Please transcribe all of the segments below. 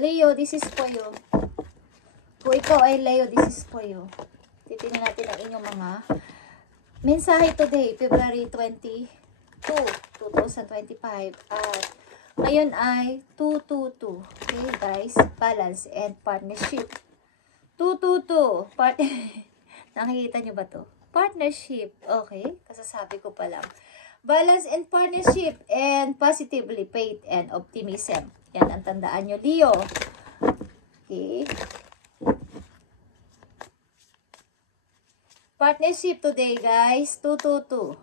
Leo, this is for you. Kung ikaw ay Leo, this is for you. Titingnan natin ang inyong mga mensahe today, February 22, 2025. At ngayon ay 222. Okay, guys? Balance and partnership. 222. Nakikita nyo ba to? Partnership. Okay, kasasabi ko pa lang. Balance and partnership and positively faith and optimism. Yan ang tandaan nyo, Leo. Okay. Partnership today, guys. 222.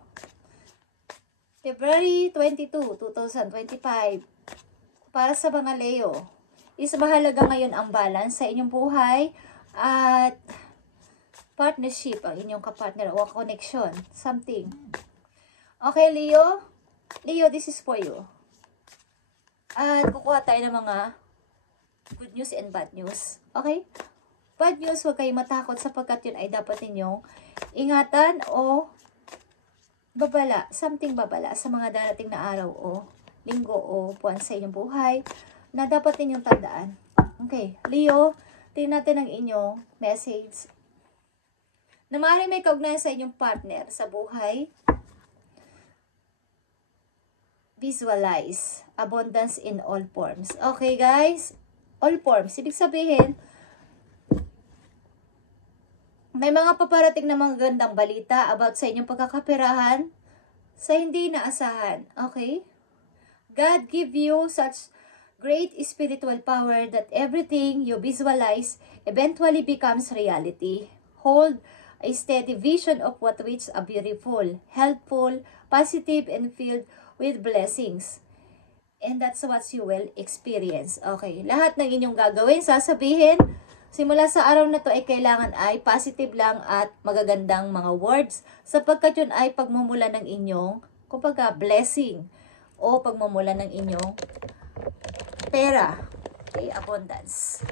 February 22, 2025. Para sa mga Leo. Is mahalaga ngayon ang balance sa inyong buhay at partnership ang inyong kapartner o connection. Something. Okay, Leo. Leo, this is for you. At kukuha tayo ng mga good news and bad news. Okay? Bad news, huwag kayong matakot sapagkat yun ay dapat ninyong ingatan o babala, something babala sa mga darating na araw o linggo o buwan sa inyong buhay na dapat ninyong tandaan. Okay, Leo, tingnan natin ang inyong message na maaaring may kaugnayan sa inyong partner sa buhay. Visualize abundance in all forms. Okay, guys? All forms. Ibig sabihin, may mga paparating na mga gandang balita about sa inyong pagkakaperahan sa hindi inaasahan. Okay? God give you such great spiritual power that everything you visualize eventually becomes reality. Hold a steady vision of what which a beautiful, helpful, positive, and filled with blessings. And that's what you will experience. Okay? Lahat ng inyong gagawin, sasabihin, simula sa araw na to ay kailangan ay positive lang at magagandang mga words sapagkat yun ay pagmumula ng inyong, kumbaga, blessing o pagmumula ng inyong pera. Okay, abundance.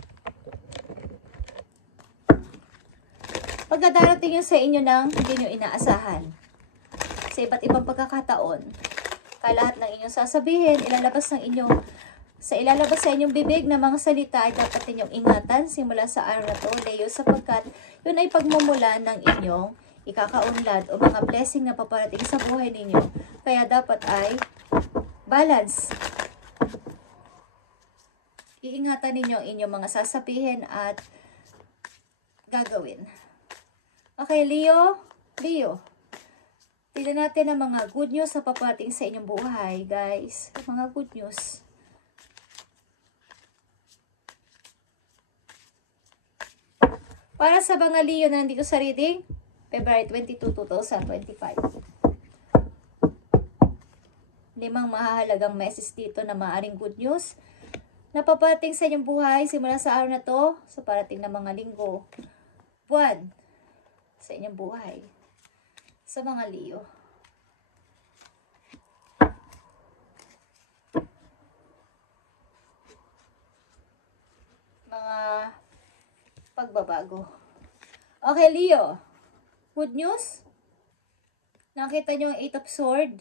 Pagkadarating yun sa inyo ng hindi nyo inaasahan sa iba't ibang pagkakataon, kaya lahat ng inyong sasabihin, ilalabas sa inyong bibig na mga salita ay dapat ninyong ingatan simula sa araw na to, Leo, sapagkat yun ay pagmumula ng inyong ikakaunlad o mga blessing na paparating sa buhay ninyo. Kaya dapat ay balance. Iingatan ninyo ang inyong mga sasabihin at gagawin. Okay, Leo. Leo. Tignan natin ang mga good news na paparating sa inyong buhay, guys. Mga good news. Para sa mga Leo na nandito sa reading, February 22, 2025. Limang mahahalagang message dito na maaring good news na paparating sa inyong buhay simula sa araw na to sa parating na mga linggo, buwan sa inyong buhay. Sa mga Leo. Mga pagbabago. Okay, Leo. Good news. Nakita nyo ang 8 of Swords.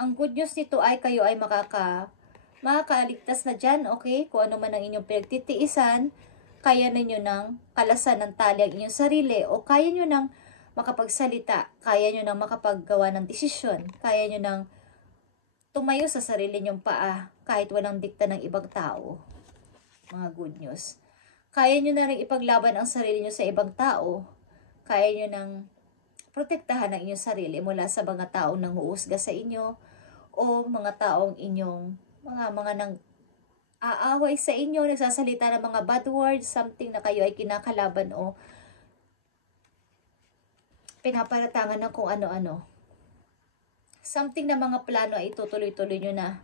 Ang good news nito ay kayo ay makakaaligtas na dyan, okay? Kung ano man ang inyong pinagtitiisan, kaya ninyo nang kalasan ng tali ang inyong sarili o kaya nyo nang makapagsalita, kaya nyo nang makapaggawa ng desisyon, kaya nyo nang tumayo sa sarili nyong paa kahit walang dikta ng ibang tao. Mga good news. Kaya nyo na rin ipaglaban ang sarili nyo sa ibang tao. Kaya nyo nang protektahan ang inyong sarili mula sa mga taong nanguusga sa inyo o mga taong inyong mga nang aaway sa inyo, nagsasalita ng mga bad words, something na kayo ay kinakalaban o pinaparatangan ng kung ano-ano. Something na mga plano ay itutuloy-tuloy nyo na.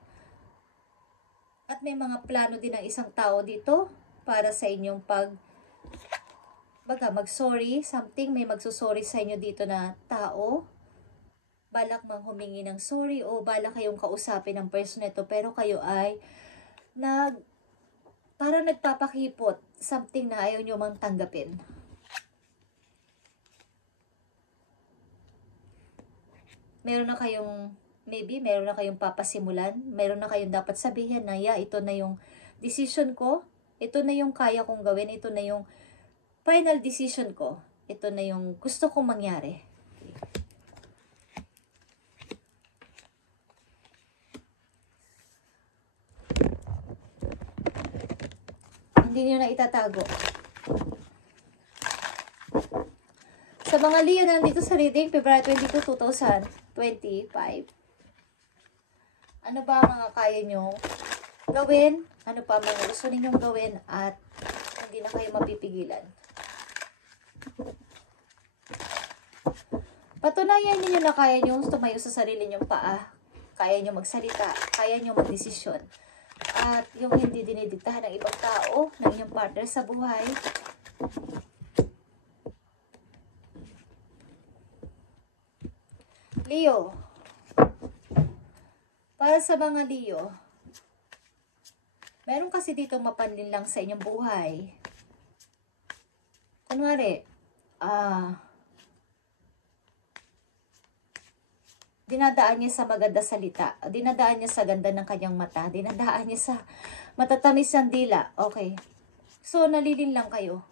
At may mga plano din ng isang tao dito para sa inyong mag-sorry, something, may magsusorry sa inyo dito na tao. Balak mang humingi ng sorry o balak kayong kausapin ng person nito pero kayo ay parang nagpapakipot, something na ayaw nyo mang tanggapin. Meron na kayong, maybe, meron na kayong papasimulan, meron na kayong dapat sabihin na, ito na yung decision ko. Ito na yung kaya kong gawin. Ito na yung final decision ko. Ito na yung gusto kong mangyari. Hindi nyo na itatago. Sa mga Leo na nandito sa reading, February 22, 2025. Ano ba mga kaya nyo gawin? Ano pa mga gusto ninyong gawin at hindi na kayo mapipigilan? Patunayan niyo na kaya nyo tumayo sa sarili nyong paa. Kaya nyo magsalita. Kaya nyo magdesisyon. At yung hindi dinidiktahan ng ibang tao, ng inyong partner sa buhay. Leo. Para sa mga Leo, meron kasi dito mapanlin lang sa inyong buhay. Kunwari, dinadaan niya sa maganda salita, dinadaan niya sa ganda ng kanyang mata, dinadaan niya sa matatamis ng dila. Okay. So, nalilin lang kayo.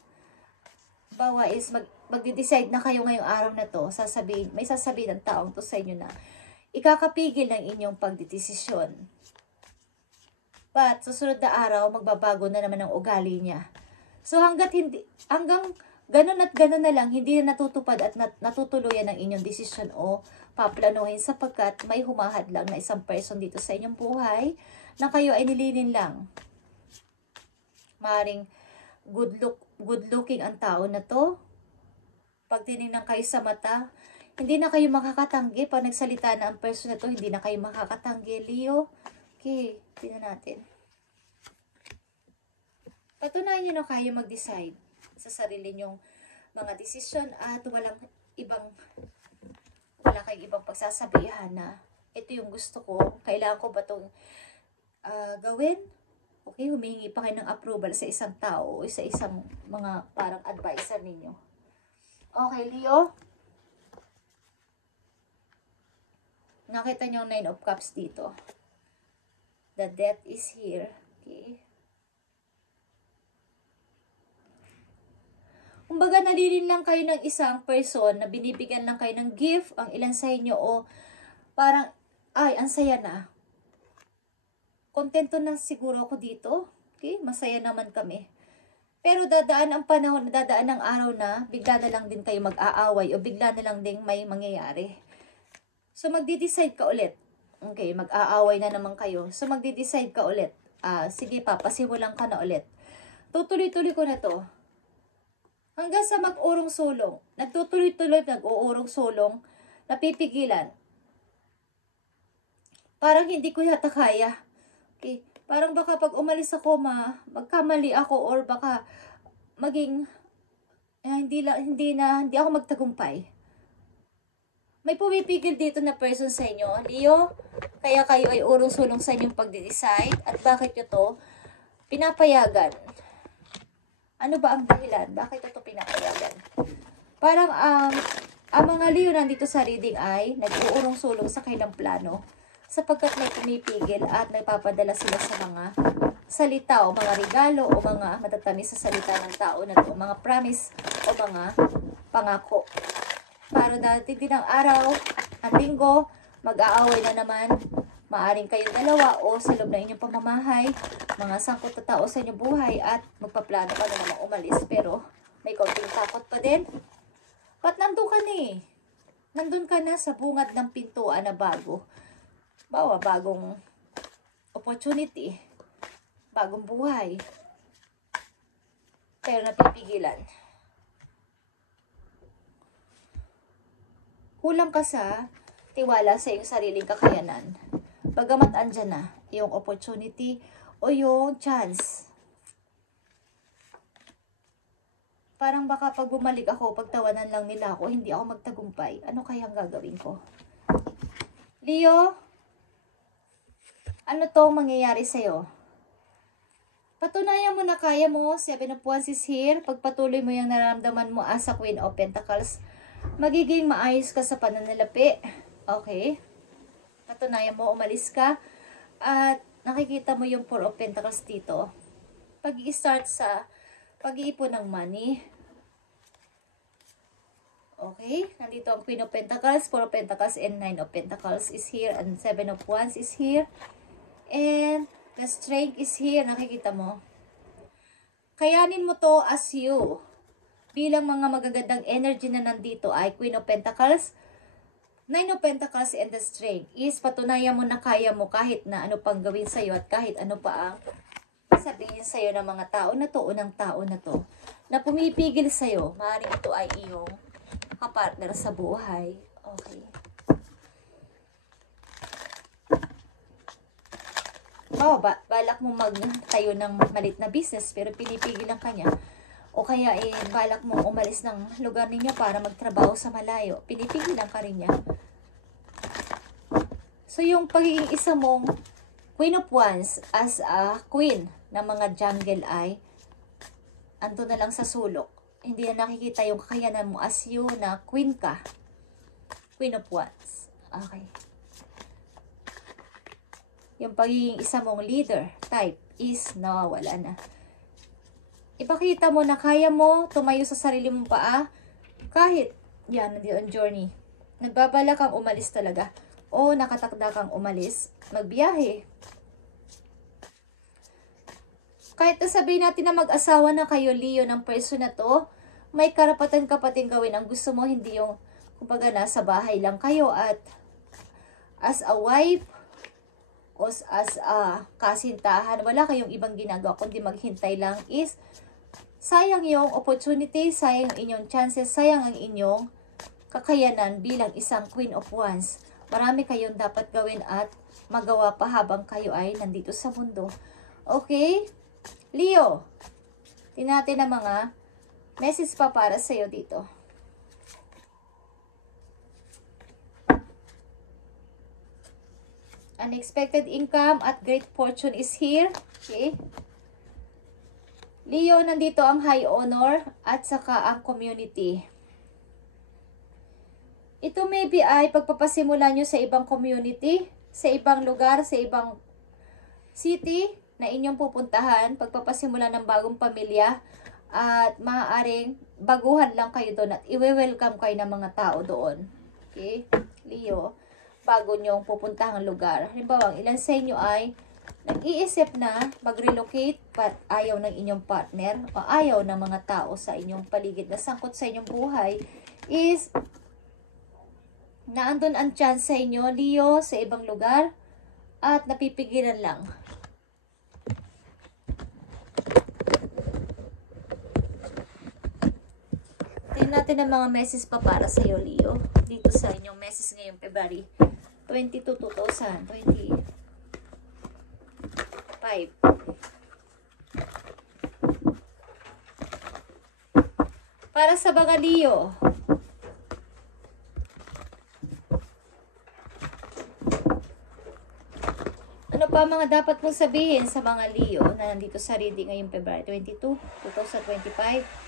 Bawa is magde-decide na kayo ngayong araw na to, may sasabihin ng taong to sa inyo na ikakapigil ng inyong pagdedesisyon. But, susunod na araw, magbabago na naman ang ugali niya. So, hanggang ganun at ganun na lang, hindi na natutupad at natutuluyan ng inyong desisyon o paplanuhin sapagkat may humahad lang na isang person dito sa inyong buhay na kayo ay nilinin lang. Maring good looking ang tao na to. Pag tinignan kayo sa mata, hindi na kayo makakatanggi. Pag nagsalita na ang person na to, hindi na kayo makakatanggi, Leo. Okay, tingnan natin. Patunayan nyo na kayo mag-decide sa sarili nyong mga desisyon at wala kayong ibang pagsasabihan na ito yung gusto ko, kailangan ko ba itong gawin? Okay, humihingi pa kayo ng approval sa isang tao o sa isang mga parang advisor ninyo. Okay, Leo. Nakita nyo yung 9 of Cups dito. The Death is here. Okay. Kumbaga, nalilin lang kayo ng isang person na binibigyan lang kayo ng gift, ang ilan sa inyo, o parang, ay, ang saya na. Kontento na siguro ako dito. Okay, masaya naman kami. Pero dadaan ang panahon, dadaan ang araw na, bigla na lang din kayo mag-aaway o bigla na lang din may mangyayari. So, magde-decide ka ulit. Okay, mag-aaway na naman kayo. So, magde-decide ka ulit. Sige, papasimulan ka na ulit. Tutuloy-tuloy ko na to. Hanggang sa mag-urong sulong. Nagtutuloy-tuloy, nag-uurong sulong, napipigilan. Parang hindi ko yata kaya. Okay. Parang baka pag umalis ako, magkamali ako or baka maging, hindi ako magtagumpay. May pumipigil dito na person sa inyo, Leo. Kaya kayo ay urong sulong sa inyong pagde-decide. At bakit nyo to pinapayagan? Ano ba ang dahilan? Bakit ito pinapayagan? Parang ang mga Leo nandito sa reading ay nag-uurong sulong sa kanilang plano sapagkat may pumipigil at nagpapadala sila sa mga salita o mga regalo o mga matatamis sa salita ng tao na ito, mga promise o mga pangako. Para dati din ang araw, ang linggo, mag-aaway na naman, maaring kayong dalawa o sa loob ng inyong pamamahay, mga sangkot na tao sa inyong buhay at magpaplano ka na naman umalis pero may konting takot pa din. Ba't nandun ka na eh? Nandun ka na sa bungad ng pintuan na bago. Bagong opportunity, bagong buhay. Pero napipigilan. Kulang ka sa tiwala sa iyong sariling kakayanan. Bagamat andyan na yung opportunity o yung chance. Parang baka pag bumalik ako, pagtawanan lang nila ako, hindi ako magtagumpay. Ano kayang gagawin ko? Leo, ano to mangyayari sa'yo? Patunayan mo na kaya mo. 7 of Wands is here. Pagpatuloy mo yung nararamdaman mo as a Queen of Pentacles, magiging maayos ka sa pananalapi. Okay? Patunayan mo, umalis ka. At nakikita mo yung Four of Pentacles dito. Pag-i-start sa pag-iipon ng money. Okay, nandito ang Queen of Pentacles, Four of Pentacles, and Nine of Pentacles is here, and Seven of Wands is here, and the Strength is here, nakikita mo. Kayanin mo to as you. Bilang mga magagandang energy na nandito ay Queen of Pentacles, Nine of Pentacles, and the Strength is patunayan mo na kaya mo kahit na ano pang gawin sa'yo at kahit ano pa ang sabihin sa'yo ng mga tao na to o ng tao na to na pumipigil sa'yo. Maaaring ito ay iyong kapartner sa buhay. Okay. Balak mo magtayo ng malit na business pero pinipigilan ka niya. O kaya balak mo umalis ng lugar ninyo para magtrabaho sa malayo. Pinipigilan ka rin niya. So yung pagiging isa mong Queen of Wands as a queen ng mga jungle ay anto na lang sa sulok. Hindi na nakikita yung kakayanan mo as you na queen ka. Queen of Wands. Okay. Yung pagiging isa mong leader type is nawawala na. Ipakita mo na kaya mo tumayo sa sarili mong paa kahit yan, nandiyo ang journey. Nagbabala kang umalis talaga o nakatakda kang umalis, magbiyahe. Kahit sabihin natin na mag-asawa na kayo, Leo, ng person na to, may karapatan ka pating gawin ang gusto mo, hindi yung, kumbaga, nasa bahay lang kayo at as a wife o as a kasintahan, wala kayong ibang ginagawa kundi maghintay lang is sayang yung opportunity, sayang inyong chances, sayang ang inyong kakayanan bilang isang Queen of Wands. Marami kayong dapat gawin at magawa pa habang kayo ay nandito sa mundo. Okay? Leo, tinatin na mga message pa para sa'yo dito. Unexpected income at great fortune is here. Okay? Leo, nandito ang high honor at saka ang community. Ito maybe ay pagpapasimula nyo sa ibang community, sa ibang lugar, sa ibang city na inyong pupuntahan, pagpapasimula ng bagong pamilya, at maaaring baguhan lang kayo doon at i-welcome kayo ng mga tao doon. Okay? Leo, bago nyong pupuntahan ang lugar. Halimbawa, ilan sa inyo ay nag-iisip na mag-relocate but ayaw ng inyong partner o ayaw ng mga tao sa inyong paligid na sangkot sa inyong buhay is naandun ang chance sa inyo, Leo, sa ibang lugar at napipigilan lang. Tingnan natin ang mga message pa para sa iyo, Leo. Dito sa inyong message ngayong February 22, 2025. Para sa mga Leo. Ano pa mga dapat mong sabihin sa mga Leo na nandito sa reading ngayong February 22, 2025?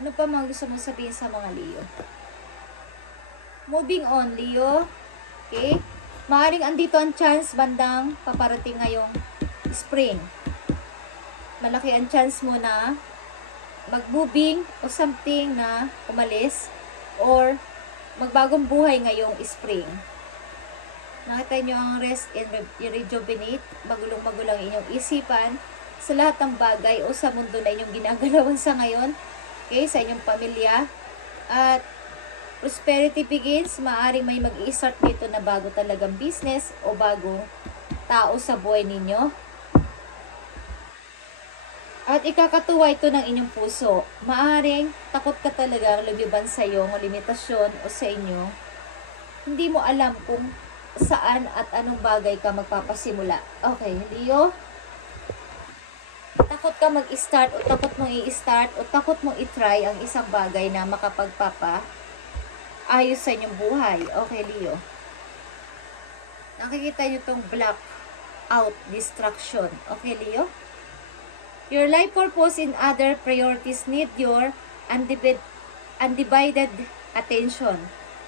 Ano pa mga gusto mong sabihin sa mga Leo? Moving on, Leo. Okay? Maaaring andito ang chance bandang paparating ngayong spring. Malaki ang chance mo na mag-moving o something na umalis or magbagong buhay ngayong spring. Nakita nyo ang rest and rejuvenate, magulong-magulang inyong isipan sa lahat ng bagay o sa mundo na inyong ginagalawan sa ngayon. Okay, sa inyong pamilya. At prosperity begins. Maaaring may mag-i-start dito na bago talagang business o bagong tao sa buhay ninyo. At ikakatuwa ito ng inyong puso. Maaaring takot ka talaga lumiban sa iyong limitasyon o sa inyo. Hindi mo alam kung saan at anong bagay ka magpapasimula. Okay, Leo? Takot ka mag-start o takot mong i-start o takot mong i-try ang isang bagay na makapagpapa ayos sa inyong buhay. Okay, Leo. Nakikita nyo itong black out distraction. Okay, Leo? Your life purpose and other priorities need your undivided attention.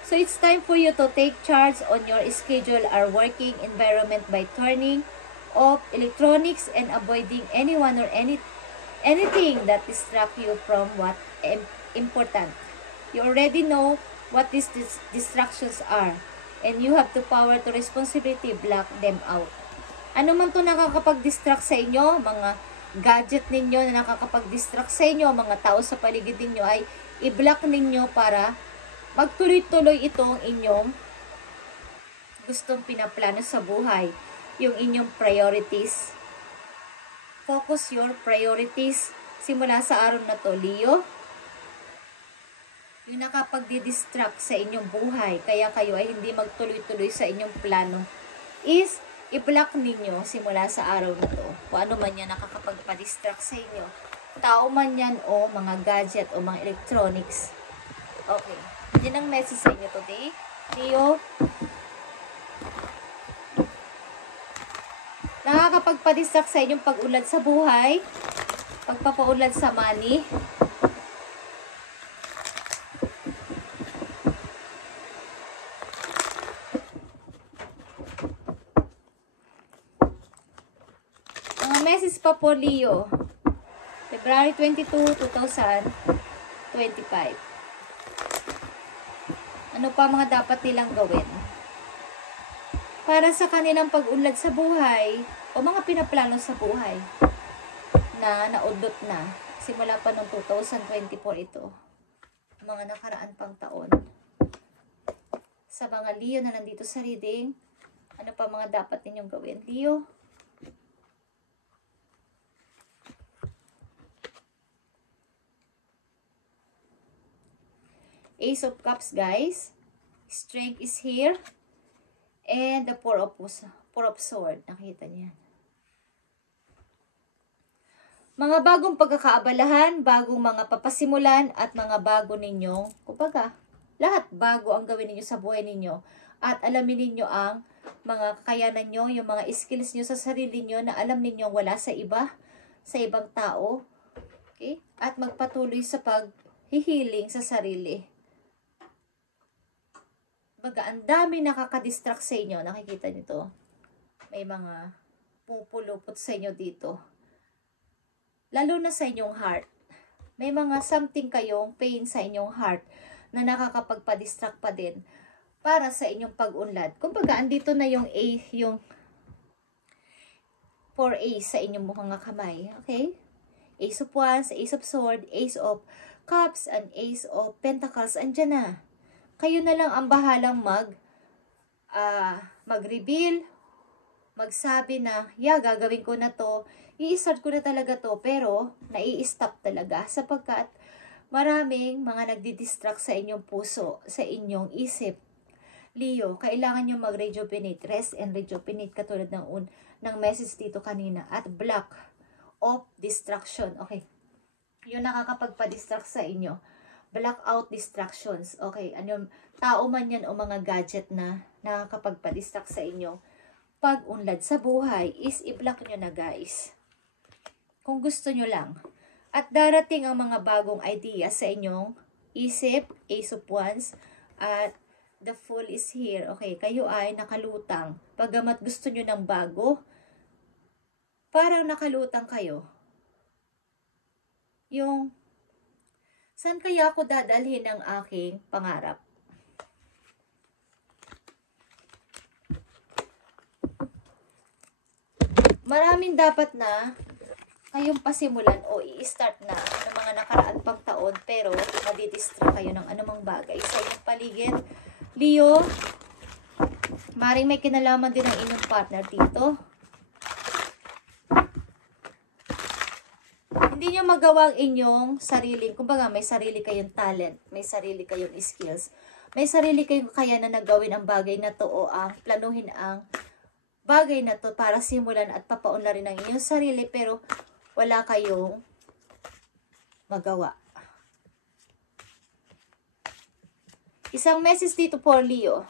So it's time for you to take charge on your schedule or working environment by turning off electronics and avoiding anyone or anything that distract you from what important. You already know what these distractions are, and you have the power to responsibility block them out. Ano man to nakakapag-distract sa inyo, mga gadget ninyo na nakakapag-distract sa inyo, mga tao sa paligid ninyo, ay i-block ninyo para magtuloy-tuloy itong inyong gustong pinaplano sa buhay. Yung inyong priorities. Focus your priorities simula sa araw na to, Leo. Yung nakapag-distract sa inyong buhay, kaya kayo ay hindi magtuloy-tuloy sa inyong plano, is i-block ninyo simula sa araw na to. Kung ano man yan nakakapagpa-distract sa inyo. Tao man yan o mga gadget o mga electronics. Okay. Yan ang message sa inyo today, Leo. Nakakapagpa-distract sa inyong pag-unlad sa buhay, pagpapaunlad sa money. Mga message pa po, Leo. February 22, 2025. Ano pa mga dapat nilang gawin para sa kanilang pag-unlad sa buhay o mga pinaplano sa buhay na naudot na simula pa noong 2024 ito, mga nakaraan pang taon. Sa mga Leo na nandito sa reading, ano pa mga dapat ninyong gawin, Leo? Ace of Cups, guys. Strength is here. And the Four of Swords. Nakita niyan. Mga bagong pagkakaabalahan, bagong mga papasimulan, at mga bago ninyong, kumbaga, lahat bago ang gawin ninyo sa buhay ninyo. At alamin ninyo ang mga kakayanan nyo, yung mga skills nyo sa sarili nyo na alam ninyo wala sa iba, sa ibang tao. Okay? At magpatuloy sa paghihiling sa sarili. Baga, ang dami nakakadistract sa inyo. Nakikita nyo to. May mga pupulupot sa inyo dito. Lalo na sa inyong heart. May mga something kayong pain sa inyong heart na nakakapagpa-distract pa din para sa inyong pag-unlad. Kumbaga, andito na yung A, yung 4A sa inyong mga kamay. Okay? Ace of Wands, Ace of Swords, Ace of Cups, and Ace of Pentacles. Andyan na. Kayo na lang ang bahalang mag-reveal, magsabi na, yeah, gagawin ko na to, i-start ko na talaga to, pero nai-stop talaga sapagkat maraming mga nagdi-distract sa inyong puso, sa inyong isip. Leo, kailangan nyo mag-rejuvenate, rest and rejuvenate katulad ng message dito kanina, at block of distraction. Okay, yun nakakapagpa-distract sa inyo. Block out distractions. Okay, ano, tao man yan o mga gadget na nakakapagpa-distract sa inyo. Pag-unlad sa buhay is i-block nyo na, guys. Kung gusto nyo lang. At darating ang mga bagong idea sa inyong isip, Ace of Wands, at the Fool is here. Okay, kayo ay nakalutang. Pagamat gusto nyo ng bago, parang nakalutang kayo. Yung saan kaya ako dadalhin ang aking pangarap? Maraming dapat na kayong pasimulan o i-start na ng mga nakaraan pang taon, pero madidistract kayo ng anumang bagay sa inyong paligid. Leo, maring may kinalaman din ang inyong partner dito. Hindi nyo magawa ang inyong sariling, kumbaga may sarili kayong talent, may sarili kayong skills, may sarili kayong kakayanan na gawin ang bagay na to o ang planuhin ang bagay na to para simulan at papaunlarin ang inyong sarili, pero wala kayong magawa. Isang message dito for Leo.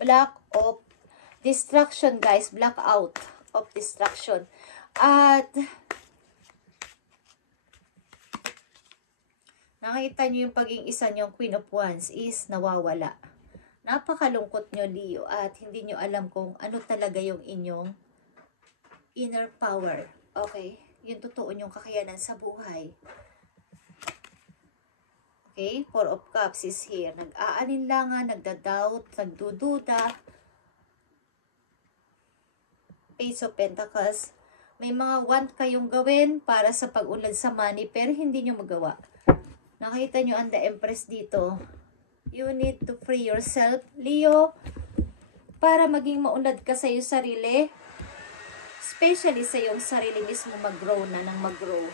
Block of distraction, guys. Block out of distraction. At Nakita nyo yung paging isa nyo, Queen of Wands, is nawawala. Napakalungkot nyo, Leo, at hindi nyo alam kung ano talaga yung inyong inner power. Okay? Yung totoo nyong kakayanan sa buhay. Okay? Four of Cups is here. Nag-aalinlangan, nagda-doubt, nagdududa. Ace of Pentacles. May mga want kayong gawin para sa pag-unlad sa money, pero hindi nyo magawa. Nakita nyo ang The Empress dito. You need to free yourself, Leo, para maging maunlad ka sa iyong sarili. Especially sa iyong sarili mismo mag-grow na ng mag-grow.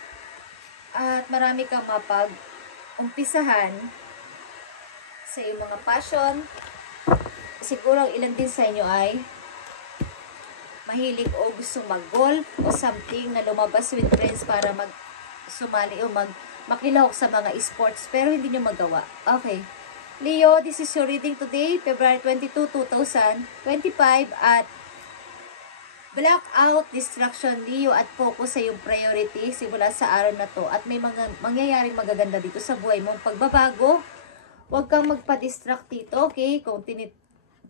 At marami kang mapag-umpisahan sa iyong mga passion. Siguro ilan din sa inyo ay mahilig o gusto mag-golf o something na lumabas with friends para sumali o makilahok sa mga sports pero hindi nyo magawa. Okay. Leo, this is your reading today, February 22, 2025 at blackout, distraction, Leo, at focus sa iyong priority simula sa araw na to at may mga mangyayaring magaganda dito sa buhay mo. Pagbabago, huwag kang magpa-distract dito, okay? Kung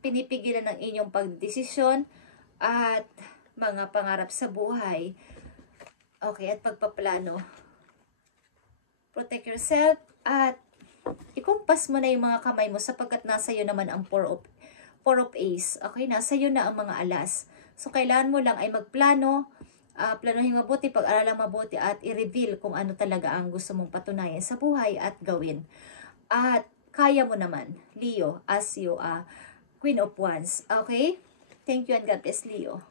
pinipigilan ng inyong pagdesisyon at mga pangarap sa buhay. Okay, at pagpaplano. Protect yourself at ikumpas mo na yung mga kamay mo sapagkat nasa iyo naman ang four of Ace. Okay, nasa iyo na ang mga alas. So, kailangan mo lang ay magplano, planuhin mabuti, pag-aralang mabuti at i-reveal kung ano talaga ang gusto mong patunayan sa buhay at gawin. At kaya mo naman, Leo, as you Queen of Wands. Okay? Thank you and God bless, Leo.